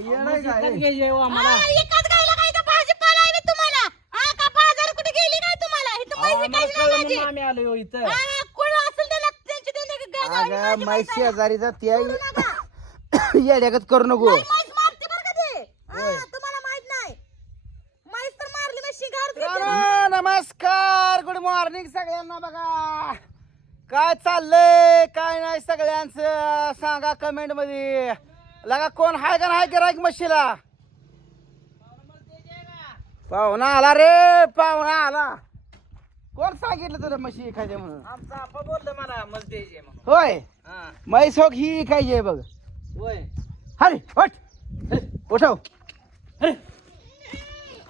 येणार काय? विकत घ्यायचे हो आम्हाला. हा, एकाच गायला काय तर भाजीपाला आहे बे तुम्हाला. हा का बाजार कुठे गेली काय तुम्हाला? इथं अहो, म्हैस आम्हाला विकायची नाही कळलं माझी. म्हणून आम्ही आलोय हो इथं. हा, हा, कुळ असेल त्याला त्यांची त्यांची गाय गावली अगं माझी माहिती आहे. येड्यागत करू नको. लई म्हैस मारते बरं का ते? हा, तुम्हाला माहीत नाही. म्हैस तर मारली शिगार मित्रांनो, नमस्कार. गुड मॉर्निंग सगळ्यांना बघा. काय चाललंय? काय नाही सगळ्यांचं. सांगा कमेंटमध्ये. लगा कोण हाय का नाही गिराईक मशीला पाहुणा आला रे पाहुणा आला. कोण सांगितलं तुला म्हशी खायचे म्हणून? आमचा आपा बोललं मला मग द्यायचे म्हणून. होय. हा. म्हैस हो खायची आहे बघ. होय. हरे उठ. उठव.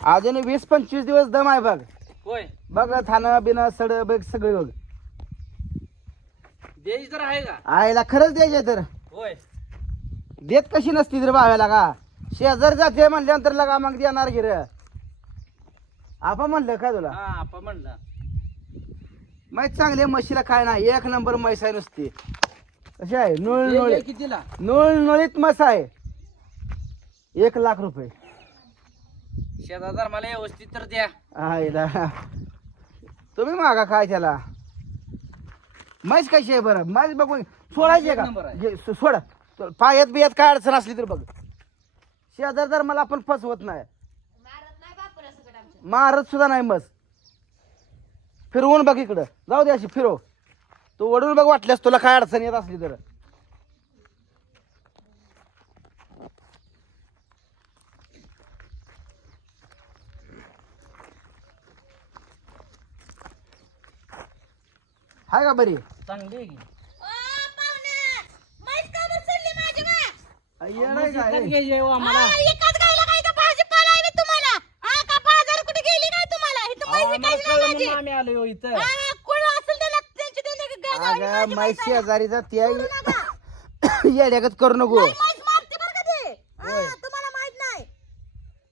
अजून वीस पंचवीस दिवस दम आहे बघ. होय. बघ थानं बिन सड बघ सगळे बघ. द्यायची तर आहे का? आईला खरंच द्यायचे तर. होय. देत कशी नसती तर भाव्याला का? शेजार जाते म्हणल्यानंतर लगा मग देणार गिर आपण म्हणलं काय तुला? हा आपा म्हणलं. माहीत चांगले म्हशीला काय नाही. एक नंबर म्हैस आहे नुसती. कशी आहे नुळ कितीला? नुळ नुळीत म्हस आहे. एक लाख रुपये. शेजारदार मला व्यवस्थित तर द्या. आईला. तुम्ही मागा काय त्याला? म्हैस कशी आहे बरं? म्हैस बघून सोडायची आहे एक नंबर का आहे. घे, सो- सोडा. तो पायात बियात काय अडचण असली तर बघ. शेजार जर मला आपण फसवत नाही. मारत नाही बापूर असं कडे आमच्या मारत सुद्धा नाही मस. फिरवून बघ इकडं. जाऊ दे अशी फिरव तू वडून बघ वाटल्यास तुला काय अडचण येत असली तर. हाय का बरी? चांगली आहे की ओ, पाहुणे, म्हैस का बरं सोडली माझी बा? मग विकत घ्यायचे हो आम्हाला हा, एकाच गायला काय तर भाजीपाला आहे बे तुम्हाला हा का बाजार कुठे गेली काय तुम्हाला इथं अहो, म्हैस आम्हाला विकायची नाही कळलं माझी. म्हणून आम्ही आलोय हो इथं हा, हा, कुळ असेल त्याला त्यांची त्यांची गाय गावली अगं माझी म्हैस माहिती आहे. शेजारीचा बोलू त्या नका. येड्यागत करू नको लई म्हैस मारते बरं का ते हा, होय. तुम्हाला माहीत नाही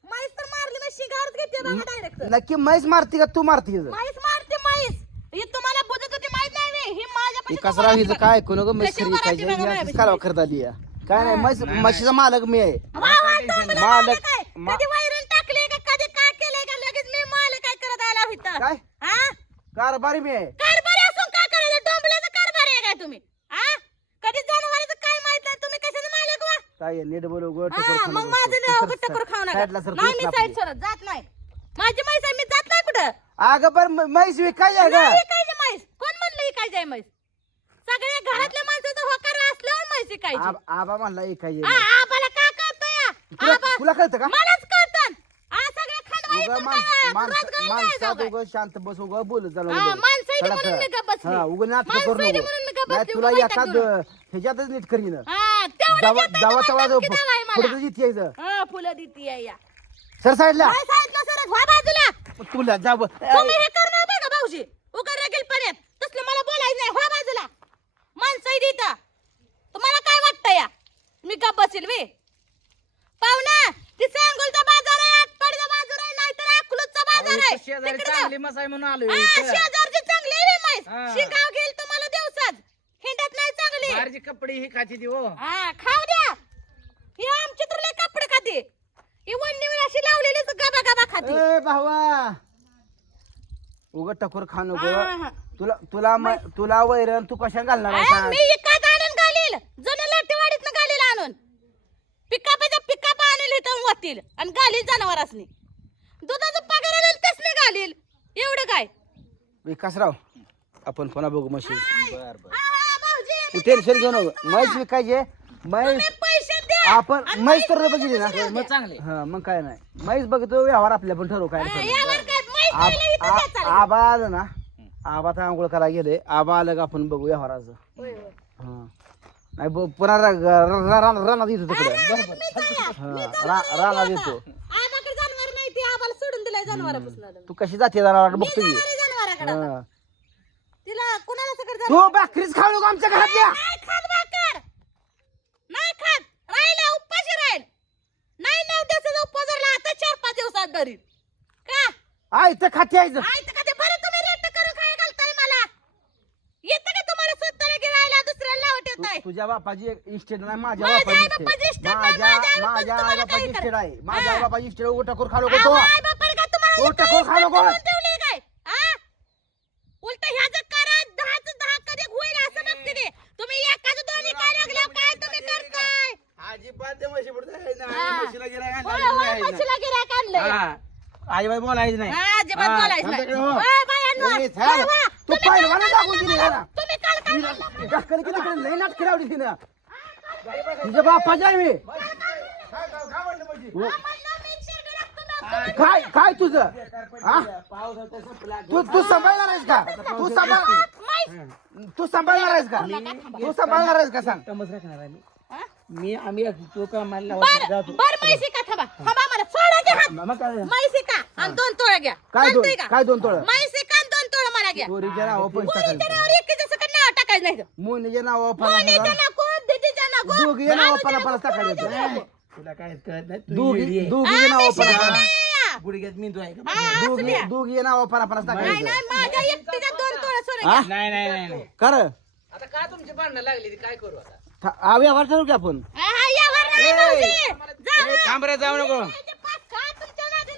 म्हैस तर मारली शिगारच घेते बघा डायरेक्ट नक्की म्हैस मारती का तू मारती हिचं? म्हैस मारते म्हैस ही तुम्हाला बुजत होती माहीत नाही बे. ही माझ्या ही कसरा हिचं काय ऐकू नको म्हैस कशी खरी बघा कालवा करत आली या. काय नाही म्हैस म्हशीचा मालक मी आहे. मालक मालक- मा- कधी वैरण टाकले का कधी काय केलंय का लगेच मी मालक काय करत आला होता काय? हा? कारभारी मी आहे. कारभारी असून काय करायचं? डोंबल्याचं कारभारी आहे काय तुम्ही? हा? कधी जनावराचं काय माहीत नाही तुम्ही कशाचे मालक वा? काय आहे, नीट बोलू गो हा मग माझं नाव टक्कर खाऊ नका. नाही मी साईड सोडत जात नाही. माझी म्हैस आहे मी जात नाही कुठं? अगं पण म- म्हैस विकायची आहे नाही का? विकायची म्हैस. कोण म्हणलं विकायची आहे म्हैस सगळ्या घरातल्या माणसाचं होकार असल्यावर म्हैस विकायची आब- आबा म्हणला हा, आहे. आबाला काय कळतं या? तुला आबा- तुला कळतं का? मलाच कळतं. सगळ्या खंडवा उगा काय, माणसात जाऊ काय. उगा शांत बस उगा बोलत जा हा, माणसं इथे म्हणून मी गप्प बसली. हा उगा नाटक माणसं करू. इथे नको म्हणून मी गप्प नाही बसली, तुला उगा एखाद ह्याच्यातच नीट करीन. हा, तेवढं जावा देता जावा येतं, तवा धमकी द्यावा आहे मला. यायचं हा, फुलं या. सर साईडला काय सांगितलं सर व्हा बाजूला. तुला जा ब- तुम्ही हे करणार बघा भाऊजी उगा रेगेल पर्यंत तसलं मला बोलायचं नाही व्हा बाजूला माणसं इथे इथं तुम्हाला काय वाटतं या मी गप बसेल मी पाहुणा ती सांगोलचा बाजार आहे आटपाडीचा बाजार आहे नाहीतर अकलूजचा बाजार आहे शेजारी चांगली मसाई म्हणून आलोय इथं. शेजारची चांगली आहे रे म्हैस. हा. शिंगाव घेईल तुम्हाला दिवसात. हिंडत नाही चांगली. बाहेरची कपडे ही खाती ती हो. हा खाऊ द्या. ही आमची तर लय कपडे खाते. ही वंडीवर अशी लावलेलीच गबा गबा खाते. ए भावा. उग टकोर खा नको. हा, हा. तुला तुला म- तुला वैरण तू कशा घालणार आहे सांग मी इकात आणून घालील. जण लाटेवाडीत घालील आणून. पिकापाच्या पिकाप आणील इथं वतील. आणि घालील जनावरांनी दुधाचं पगार आलेल तसले घालील. एवढं काय? विकासराव आपण पुन्हा बघू म्हशी. बर तू टेन्शन घेऊ नको. म्हैस विकायची. म्हैस तुम्ही पैसे द्या. आपण म्हैस तर बघितली ना. मग. चांगले. हा मग काय नाही. म्हैस बघतो व्यवहार आपल्या पण ठरवू काय हा, नाही. यावर काय म्हैस आब- इथं आ- आलं ना आबा तर आंघोळ करायला गेले. आबा आलं का आपण बघू व्यवहाराचं. होय, होय. हा. नाही ब- पुन्हा रा- रा- रा- रा- रानात येतो तिकडे. हा रा- रानात येतो जनावर नाही ते आबाला तू कशी जाते जरा मी बघतो की जाणार आहे जनावराकडे आता. हा. तिला कुणाला सगळं तू भाकरीच खाऊ नको आमच्या घरातल्या. नाही खात भाकर. नाही खात. राहिला उपाशी राहील. नाही नऊ दिवसाचा उपवास धरला आता चार पाच दिवसात का? खाते आयचं आई तर कधी बरं तुम्ही रेट करून काय घालताय मला. येतं का तुम्हाला स्वतःला गिरायला दुसऱ्याला लावत येत तू आहे तुझ्या बापाची इस्टेट नाही माझ्या माझ्या बापाची estate नाही, माझ्या माझ्या आई बापाची आहे? माझ्या हा. आई बापाची इस्टेट खालो तो. इतकं टाकून खा नको. काय? उलटं ह्याचं करा दहाचं दहा कधी होईल असं बघते ते. तुम्ही एकाचं दोन्ही काय लागलं? काय तुम्ही करताय? अजिबात ते म्हशी पुढे. म्हशीला होय, आणलं. म्हशीला. गिऱ्हाईक आणलंय. हा. आईबाई बोलायचं नाही. अजिबात बोलायचं नाही. हो. तू दाखवून दिली? डक्कन किती कडे लई तिनं. मी हो. म्हणलं मी शिर्डी लागतो ना. काय काय तुझं हा. तू तू सांभाळणार आहेस का तू सांभाळ. तू सांभाळणार आहेस का तू सांभाळणार आहेस का सांग कमच राखणार आहे मी. हा? मी आम्ही तो कामाला बर लावतो, जातो बर म्हैसी का थांबा थांबा मला सोडा घ्या हात. मग काय म्हैसी का आणि दोन तोळ घ्या काय दोन चालतंय का? काय दोन तोळ म्हैसी का आणि दोन तोळ मला घ्या नावावर टाकायचे सकट नाव टाकायचं नाही. मोनीच्या नावावर नको दीदीच्या नको दोघी नावावर टाकायचे. तुला काय कळत नाही? तू दोघी आहे. गुडघ्यात मेंदू आहे का? असू दोघी द्या. दोघी नावावर पन्नास पन्नास नाही टाकायचं नाही माझ्या एकटीच्या दोन तोळ सोनं हा? घ्या. नाही नाही नाही नाही. कर आता का तुमची भांडणं लागली? ती काय करू आता? की आपण? हा, हा, यावर नाही भाऊजी. जावा. ए, थांब रे जाऊ नको. ते पाच तुमच्या नादी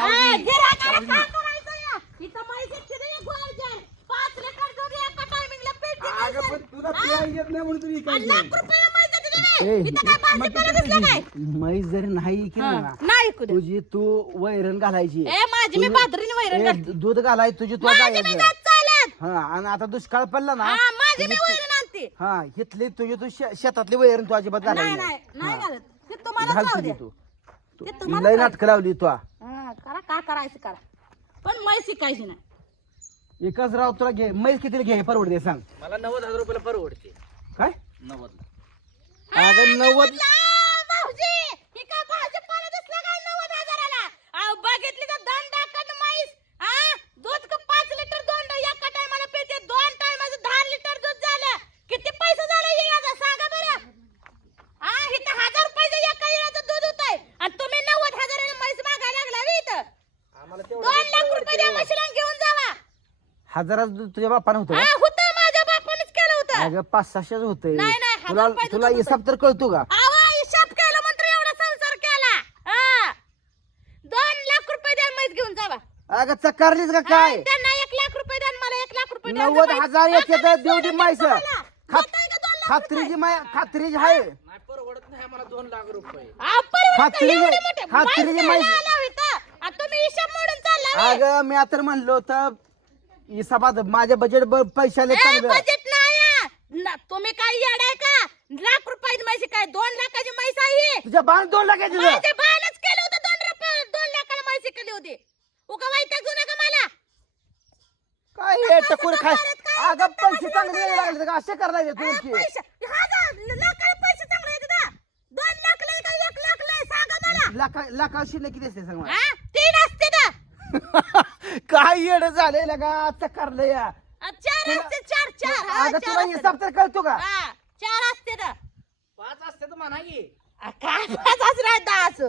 हा, दे. गिऱ्हाईकाला करायचं या? इथं अगं, पण. तुला येत नाही म्हणून तुम्ही आणि लाख रुपये म्हैस देते का ए, नाही? इथं काय भाजीपाला दिसला काय? म्हैस जरी नाही केली ना नाही ऐकू दे. तुझी तू वैरण घालायची ए, माझी मी तुझी- बाजरीने वैरण ए, घालते. दूध घालाय तुझी तू माझी मी जायचं जात चालत. हा आणि आता दुष्काळ पडला ना हा, माझी मी वैरण आणते. हा इथली तुझी तू शे- शेतातली वैरण तू अजिबात नाही घालायची नाही नाही हा. घालत. ते तुम्हाला घाल जाऊ तुझी द्या. तू ते तू तुम्हाला लय नाटक लावली तू. हा, करा काय करायचं करा पण म्हैस शिकायची नाही एकच राव तुला घे म्हैस किती घे परवडते सांग. मला नव्वद हजार रुपयाला परवडते. काय? नव्वद अगं नव्वद ला, भाऊजी ही काय भाजीपाला दिसला काय नव्वद हजाराला अहो, बघितली तर दोन टाकत म्हैस हा दूध का पाच लिटर दोन एका टायमाला पिते दोन टायमाचं दहा लिटर दूध झालं किती पैसे झाले हे याचं सांगा बरं हा इथं हजार रुपयाचं एका येळाचं दूध होतंय आणि तुम्ही नव्वद हजाराला म्हैस मागायला लागला बे इथं आम्हाला दोन लाख रुपये द्या म्हशीला आणि घेऊन जावा हजारात तुझ्या बापानं होतं हा का? होतं माझ्या बापानेच केलं होतं अगं पाच सहाशेच होतंय नाही, नाही, हजार तुला रुपयाचं तुला हिसाब तर कळतो का आवा हिसाब केला मंत्र एवढा संसार केला हा दोन लाख रुपये द्या म्हैस घेऊन जावा अगं चकारलीस का काय हा, त्यांना एक लाख रुपये द्या आणि मला एक लाख रुपये द्या. नव्वद हजार हा, येते तर देऊ दे द्या तुम्हाला. खात- होतंय का दोन लाख खात्रीची माय खात्रीची आहे नाही परवडत नाही आम्हाला दोन लाख रुपये परवडतं, खात्रीची- एवढे मोठे. खात्रीची म्हैस म्हैस. घ्यायला आला होता. आणि तुम्ही हिसाब मोडून चालला व्हय. अगं मी आता म्हणलो होतं हिसाबात माझ्या बजेट पैशाले चांगलं बजेट नाही. ना, तुम्ही काय येडाय का लाख रुपयाची म्हैस काय दोन लाखाची म्हैस आहे. तुझ्या बाण दोन तुझं. माझ्या बाळालाच केलं होतं दोन रुपये दोन लाखाला म्हैस केली होती उगा वैताग देऊ नका मला काय हे टकोर खाय अगं पैसे चांगले लागले का असे करायचे तू हा, नेमकी? पैसे हजार लाखाला पैसे चांगले येतात हा. दोन लाख लय का एक लाख लय सांगा मला लाखा लाखा शिल्लक किती असते सांग मला. हा काय येड झालंय लगा चकारलं या. आ, चार असते चार चार. हा, चार तुला असते. हिसाब तर कळतो का? हा, चार असते ना पाच असते तर म्हणा की. आ, काय पाच असं नाही दहा असं.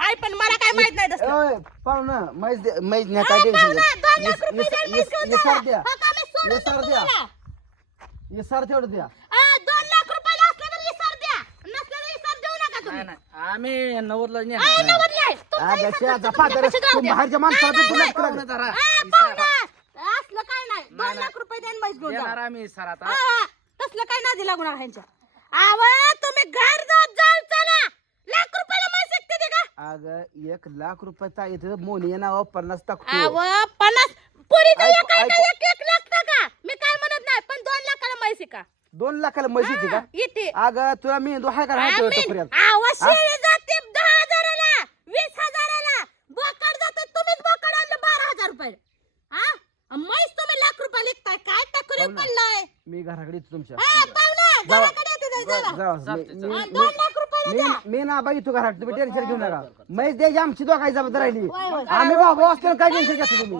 हाय पण मला काय माहीत नाही तसलं. ओय पाहुणं मैस दे मैस न्या काय हा, टेन्शन पाहुणा, दोन लाख रुपये द्या, म्हैस घेऊन ये जावा. सर द्या. हा, का? मी सोडून ये सर देतो द्या. तुम्हाला? ये तेवढं द्या. आ, दोन लाख रुपयाला असलं तर विसर द्या नसलं तर नाही. आम्ही नव्वदला. तुमचा हिसाब तू द्या. बाहेरच्या माणसाला तू नाही. पाहुणा, असलं काय नाही. दोन नाही. लाख रुपये आणि म्हैस घेऊन देणार जा आम्ही सर आता. हा, हा. तसलं काय नादी लागू नका ह्यांच्या. आव तुम्ही घर जात जाल चला. लाख रुपयाला म्हैस विकते ते का? अगं एक लाख रुपयाचा इथं मोनी नाव पन्नास टाकतो आव पन्नास. पुरीचं ऐक- एक आहे का ऐक- एक एक लाख टाका. मी काय म्हणत नाही पण दोन लाखाला म्हैस आहे का दोन लाखाला येते का? हा, येते. अगं तुला मी हाय का? आम्ही- शेळी जाते दहा हजाराला वीस हजाराला. बोकड जाते तुम्हीच बोकड आणलं बारा हजार रुपये. हा तुम्ही लाख रुपये विकताय काय टकुरी पाहुणा. पडलाय? मी घराकडे येतो तुमच्या. हा पाहुणा जावा. घराकडे येते जाऊ, जावा. जावा. चालतंय, मी- मी- हा, मी- दोन लाख रुपयाला द्या. मी मी ना बाई तू घरात तुम्ही टेन्शन घेऊ नका. म्हैस द्यायची आमची जबाबदार राहिली. होय, होय. आम्ही बाबा असल्यावर काय टेन्शन घेतो तुम्ही